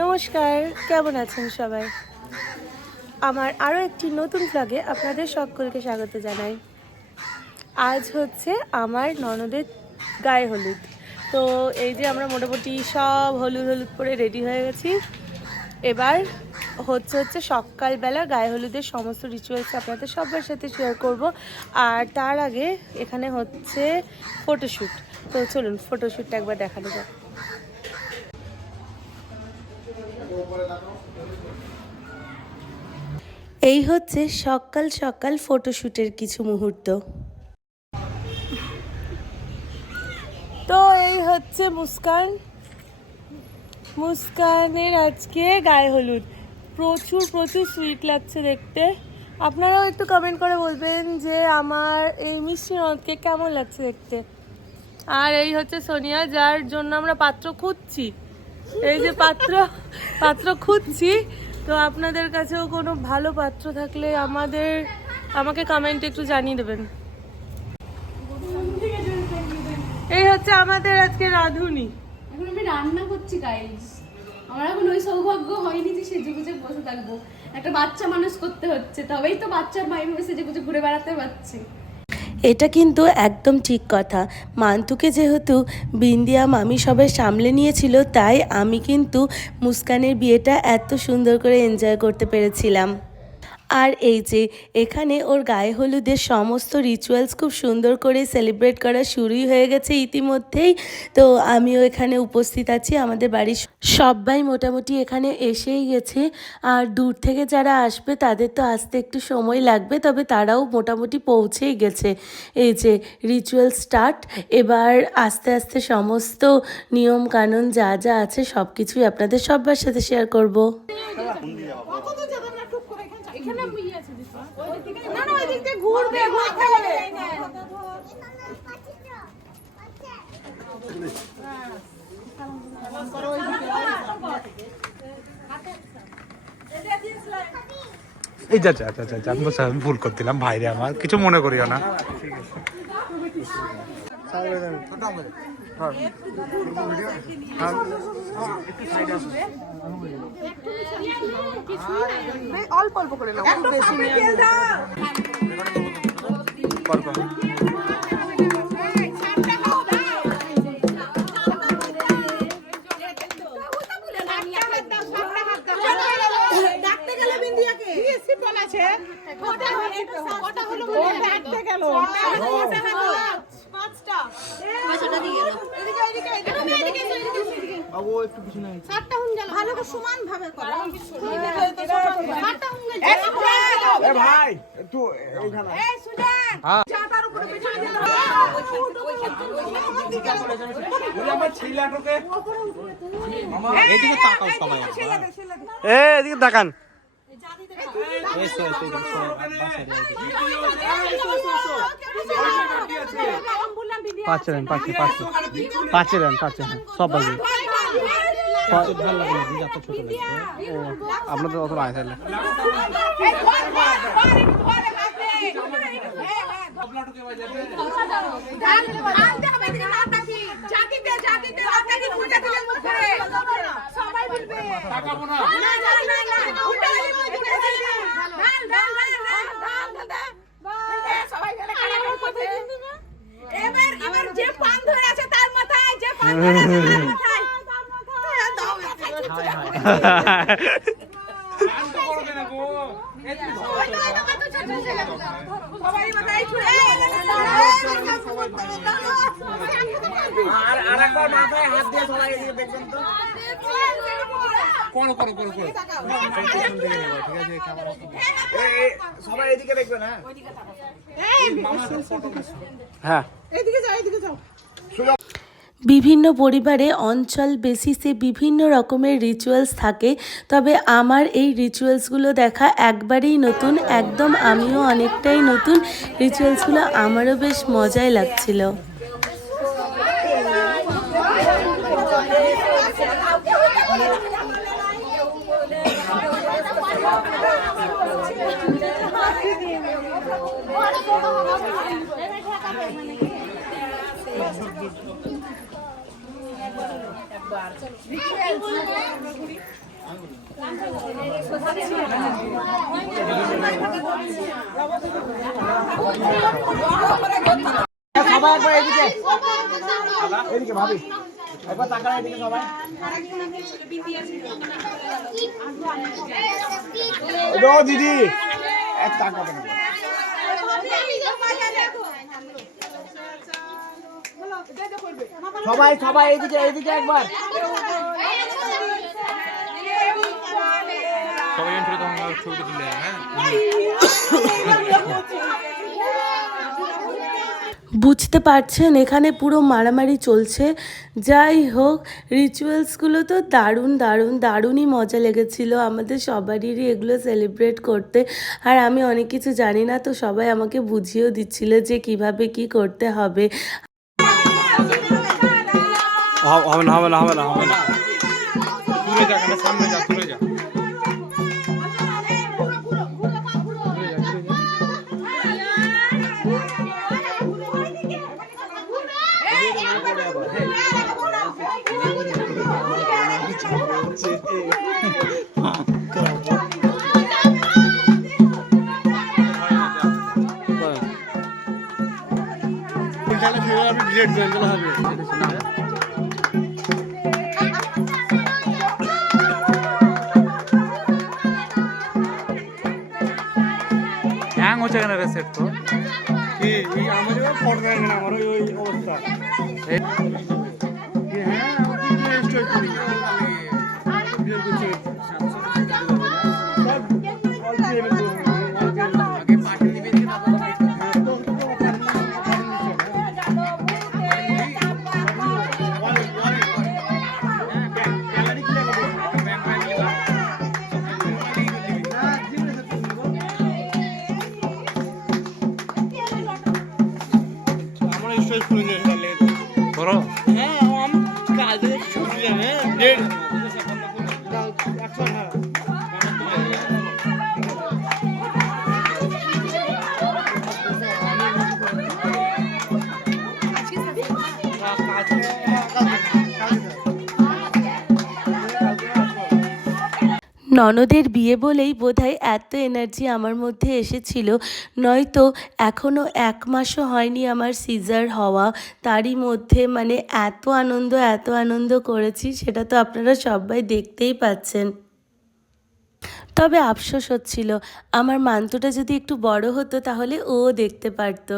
নমস্কার, কেমন আছেন সবাই? আমার আরও একটি নতুন ব্লগে আপনাদের সকলকে স্বাগত জানাই। আজ হচ্ছে আমার ননদের গায়ে হলুদ। তো এই যে আমরা মোটামুটি সব হলুদ হলুদ করে রেডি হয়ে গেছি। এবার হচ্ছে সকালবেলা গায়ে হলুদের সমস্ত রিচুয়ালস আপনাদের সবার সাথে শেয়ার করব। আর তার আগে এখানে হচ্ছে ফটোশ্যুট। তো চলুন ফটোশ্যুটটা একবার দেখানো যাক। এই হচ্ছে সকাল সকাল ফটোশ্যুটের কিছু মুহূর্ত। তো এই হচ্ছে মুস্কানের আজকে গায়ে হলুদ। প্রচুর সুইট লাগছে দেখতে। আপনারাও একটু কমেন্ট করে বলবেন যে আমার এই মিষ্টি ননদকে কেমন লাগছে দেখতে। আর এই হচ্ছে সোনিয়া, যার জন্য আমরা পাত্র খুঁজছি। এই যে পাত্র খুঁজছি। তো আপনাদের কাছেও কোনো ভালো পাত্র থাকলে আমাকে কমেন্টে একটু জানিয়ে দেবেন। এই হচ্ছে আমাদের আজকে রাঁধুনি। এখন আমি রান্না করছি গাইস। আমার এখন ওই সৌভাগ্য হয়নি যে সেজেগুজে বসে থাকবো। একটা বাচ্চা মানুষ করতে হচ্ছে, তবেই তো বাচ্চার মাইন্ড সেজেগুজে ঘুরে বেড়াতে পারছে। এটা কিন্তু একদম ঠিক কথা। মান্তুকে যেহেতু বিন্দিয়া মামি সবাই সামলে নিয়েছিল, তাই আমি কিন্তু মুস্কানের বিয়েটা এত সুন্দর করে এনজয় করতে পেরেছিলাম। আর এই যে এখানে ওর গায়ে হলুদের সমস্ত রিচুয়ালস খুব সুন্দর করে সেলিব্রেট করা শুরুই হয়ে গেছে ইতিমধ্যেই। তো আমিও এখানে উপস্থিত আছি। আমাদের বাড়ির সবাই মোটামুটি এখানে এসেই গেছে। আর দূর থেকে যারা আসবে তাদের তো আসতে একটু সময় লাগবে, তবে তারাও মোটামুটি পৌঁছেই গেছে। এই যে রিচুয়াল স্টার্ট। এবার আস্তে আস্তে সমস্ত নিয়ম কানুন যা যা আছে সব কিছুই আপনাদের সবার সাথে শেয়ার করব। এখানে আমি আছে না ওই দিক দিয়ে ঘুরবে ঘুরতে হবে। এই যা আমি ভুল করছিলাম ভাইরে, আমার কিছু মনে করিও না। অল্প অল্প করে নাও, একটু বেশি তেল দাও। ভাই একটু এইদিকে তাকাও সবাই, এদিকে তাকান। পাঁচে সব বাজে ভালো লাগে না, ছোট লাগে। ও আপনাদের অত আয় তাহলে এবার যে পান ধরে আছে তার মাথায়, যে পান ধরে আছে তার মাথায় সবাই এদিকে দেখবে না। হ্যাঁ এদিকে যাও। বিভিন্ন পরিবারে অঞ্চল বেসিসে বিভিন্ন রকমের রিচুয়ালস থাকে, তবে আমার এই রিচুয়ালসগুলো দেখা একবারেই নতুন। একদম আমিও অনেকটাই নতুন। রিচুয়ালসগুলো আমারও বেশ মজাই লাগছিল। সবাই একবার এদিকে এদিকে ভাবি একবার তাকান এদিকে সবাই ও দিদি এক তাকাবেন সবাই সবাই এদিকে এদিকে একবার সবাই এন্ট্রি তোমার ছবিটা তুলে হ্যাঁ বুঝতে পারছেন এখানে পুরো মারামারি চলছে। যাই হোক, রিচুয়ালসগুলো তো দারুণ দারুণ দারুণই মজা লেগেছিল আমাদের সবারই এগুলো সেলিব্রেট করতে। আর আমি অনেক কিছু জানি না, তো সবাই আমাকে বুঝিয়েও দিচ্ছিল যে কিভাবে কি করতে হবে। হবে না হবে না হবে না হবে না দূরে যা সামনে যা দূরে যা হ্যাং হচ্ছে কেন রেসেট তো আমাদের ফটো দেয় না আমার ওই অবস্থা ধরো হ্যাঁ আমি কাজে ছুটি যাবে ডেট ননদের বিয়ে বলেই বোধহয় এত এনার্জি আমার মধ্যে এসেছিল, নয়তো এখনও 1 মাসও হয়নি আমার সিজার হওয়া, তারই মধ্যে মানে এত আনন্দ করেছি, সেটা তো আপনারা সবাই দেখতেই পাচ্ছেন। তবে আফসোস হচ্ছিল আমার মান্তুটা যদি একটু বড় হতো তাহলে ও দেখতে পারতো।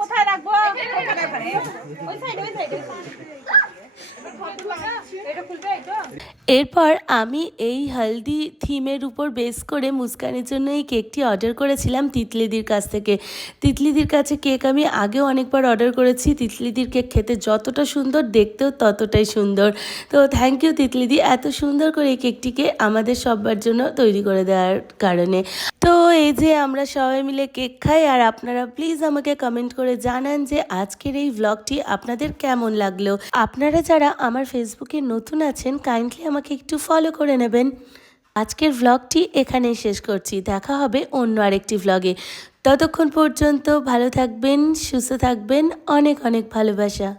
কোথায় রাখবো? এরপর আমি এই হলদি থিমের উপর বেস করে মুস্কানের জন্য এই কেকটি অর্ডার করেছিলাম তিতলিদির কাছ থেকে। তিতলিদির কাছে কেক আমি আগেও অনেকবার অর্ডার করেছি। তিতলিদির কেক খেতে যতটা সুন্দর, দেখতেও ততটাই সুন্দর। তো থ্যাংক ইউ তিতলিদি, এত সুন্দর করে এই কেকটিকে আমাদের সবার জন্য তৈরি করে দেওয়ার কারণে। তো এই যে আমরা সবাই মিলে কেক খাই, আর আপনারা প্লিজ আমাকে কমেন্ট করে জানান যে আজকের এই ভ্লগটি আপনাদের কেমন লাগলো। আপনারা যারা আমার ফেসবুকে নতুন আছেন কাইন্ডলি আমাকে একটু ফলো করে নেবেন। আজকের ভ্লগটি এখানেই শেষ করছি, দেখা হবে অন্য আরেকটি ভ্লগে। ততক্ষণ পর্যন্ত ভালো থাকবেন, সুস্থ থাকবেন, অনেক অনেক ভালোবাসা।